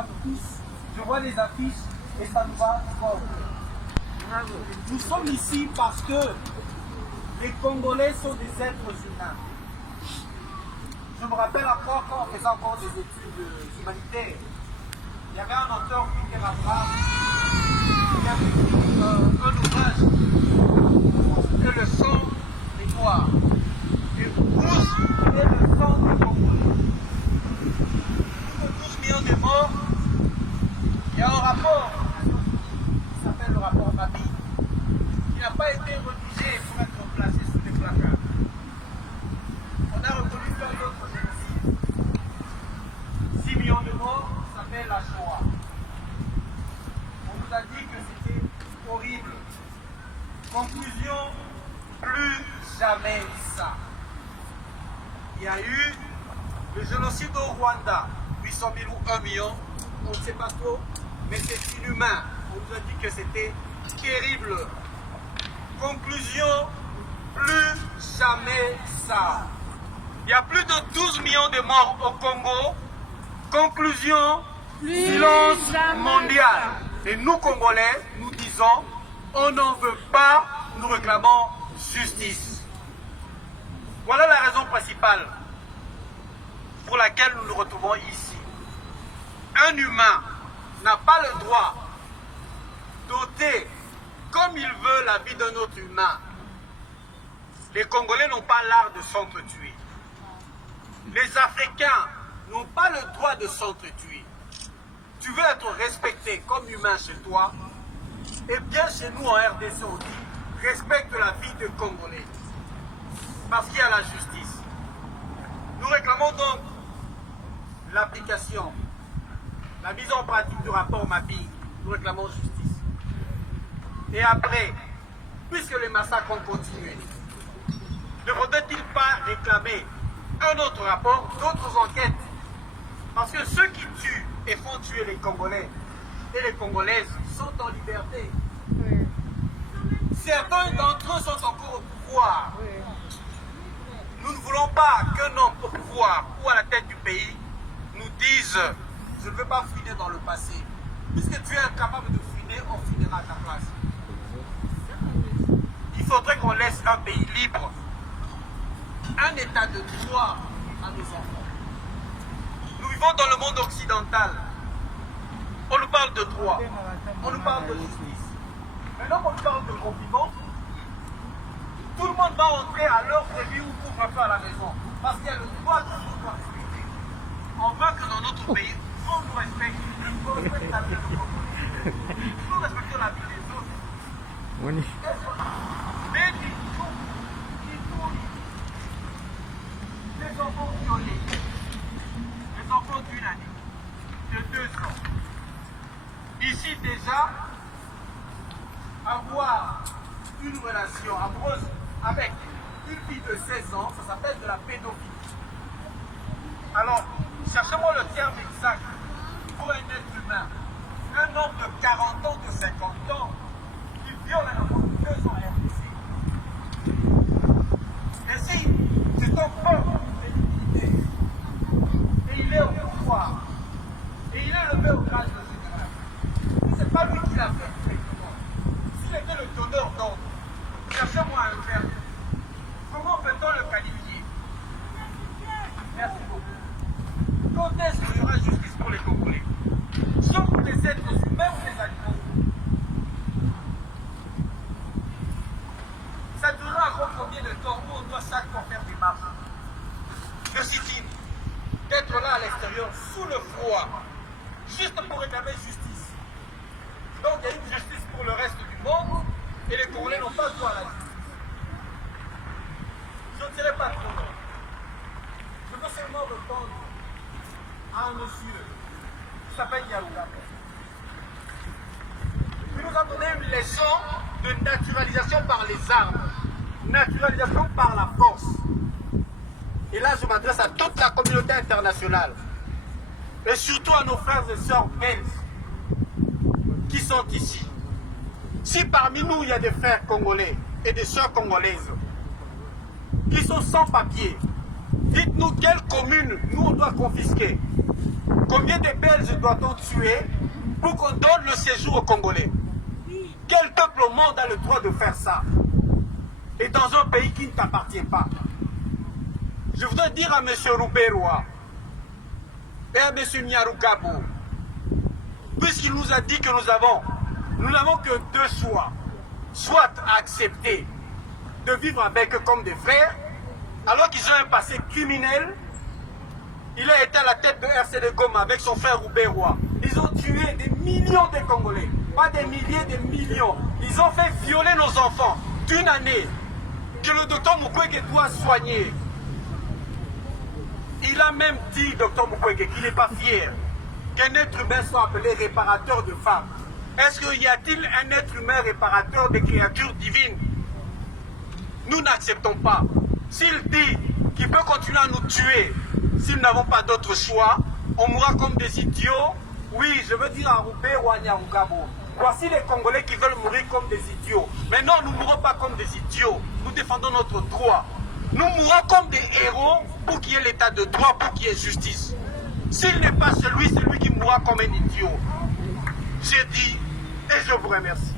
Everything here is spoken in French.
à vous tous. Je vois les affiches et ça nous va fort. Nous sommes ici parce que les Congolais sont des êtres humains. Je me rappelle encore quand on faisait encore des études humanitaires. Il y avait un auteur, Peter Abraham, qui avait écrit un ouvrage que le sang des Noirs. Et rouge est le sang des Congolais. Plus de 12 millions de morts, il y a un rapport qui s'appelle le rapport Babi, qui n'a pas été rédigé pour être placé sous les placards. On a reconnu faire d'autres génocides. 6 millions de morts, ça s'appelle la Shoah. On nous a dit que c'était horrible. Conclusion, plus jamais ça. Il y a eu le génocide au Rwanda, 800 000 ou 1 million, on ne sait pas trop, mais c'est inhumain. On nous a dit que c'était terrible. Conclusion, plus jamais ça. Il y a plus de 12 millions de morts au Congo. Conclusion, silence mondial. Et nous, Congolais, nous disons, on n'en veut pas, nous réclamons justice. Voilà la raison principale pour laquelle nous nous retrouvons ici. Un humain n'a pas le droit d'ôter comme il veut la vie d'un autre humain. Les Congolais n'ont pas l'art de s'entretuer. Les Africains n'ont pas le droit de s'entretuer. Tu veux être respecté comme humain chez toi, et bien chez nous en RDC on dit, respecte la vie des Congolais. Parce qu'il y a la justice. Nous réclamons donc l'application, la mise en pratique du rapport MAPI. Nous réclamons justice. Et après, puisque les massacres ont continué, ne faudrait-il pas réclamer un autre rapport, d'autres enquêtes? Parce que ceux qui tuent et font tuer les Congolais et les Congolaises sont en liberté. Oui. Certains d'entre eux sont encore au pouvoir. Oui. Nous ne voulons pas qu'un homme au pouvoir ou à la tête du pays nous dise « je ne veux pas fouiner dans le passé ». Puisque tu es incapable de fouiner, on finira à ta place. Il faudrait qu'on laisse un pays libre, un état de droit à nos enfants. Nous vivons dans le monde occidental. On nous parle de droit, on nous parle de justice. Maintenant qu'on nous parle de compliment, tout le monde va entrer à l'heure prévue ou pour faire à la maison. Parce qu'il y a le droit que nous devons respecter. On veut que dans notre pays, on nous respecte. Il faut respecter la vie de nos Congolais. Il faut respecter la vie des autres. Oui. Mais les enfants violés, les enfants d'une année, de 2 ans. Ici déjà, avoir une relation amoureuse avec une fille de 16 ans, ça s'appelle de la pédophilie. Alors, cherchez-moi le terme exact pour un être humain. Un homme de 40 ans, de 50 ans, qui viole un enfant de 2 ans RDC. Et si c'est un peuple d'éliminer, et il est au pouvoir, et il est levé au grade de général, c'est pas lui qui l'a fait directement. S'il était le donneur d'ordre, cherchez-moi un verbe. Comment peut-on le qualifier? Merci beaucoup. Quand est-ce qu'il y aura justice pour les Congolais? Sauf pour les êtres humains ou les animaux? Ça durera encore combien de temps où on doit chaque fois faire des marches? Le sit-in, d'être là à l'extérieur, sous le froid, juste pour réclamer justice. Donc il y a une justice pour le reste du monde et les Congolais n'ont pas droit à la justice. Je ne serai pas trop long. Je veux seulement répondre à un monsieur qui s'appelle Yaouga. Il nous a donné une leçon de naturalisation par les armes, naturalisation par la force. Et là, je m'adresse à toute la communauté internationale et surtout à nos frères et sœurs belges qui sont ici. Si parmi nous, il y a des frères congolais et des sœurs congolaises qui sont sans papier, dites-nous quelle commune nous on doit confisquer. Combien de Belges doit-on tuer pour qu'on donne le séjour aux Congolais? Quel peuple au monde a le droit de faire ça? Et dans un pays qui ne t'appartient pas. Je voudrais dire à M. Rouberois et à M. Nyarugabo, puisqu'il nous a dit que nous n'avons que deux choix. Soit accepter de vivre avec eux comme des frères, alors qu'ils ont un passé criminel. Il a été à la tête de RCD Goma avec son frère Rouberois. Ils ont tué des millions de Congolais, pas des milliers, des millions. Ils ont fait violer nos enfants d'une année que le docteur Mukwege doit soigner. Il a même dit, docteur Mukwege, qu'il n'est pas fier qu'un être humain soit appelé réparateur de femmes. Est-ce qu'il y a-t-il un être humain réparateur des créatures divines? Nous n'acceptons pas. S'il dit qu'il peut continuer à nous tuer, si nous n'avons pas d'autre choix, on mourra comme des idiots. Oui, je veux dire à Roubaix ou à Nyarugabo. Voici les Congolais qui veulent mourir comme des idiots. Mais non, nous ne mourrons pas comme des idiots. Nous défendons notre droit. Nous mourrons comme des héros pour qu'il y ait l'état de droit, pour qu'il y ait justice. S'il n'est pas celui qui mourra comme un idiot. J'ai dit et je vous remercie.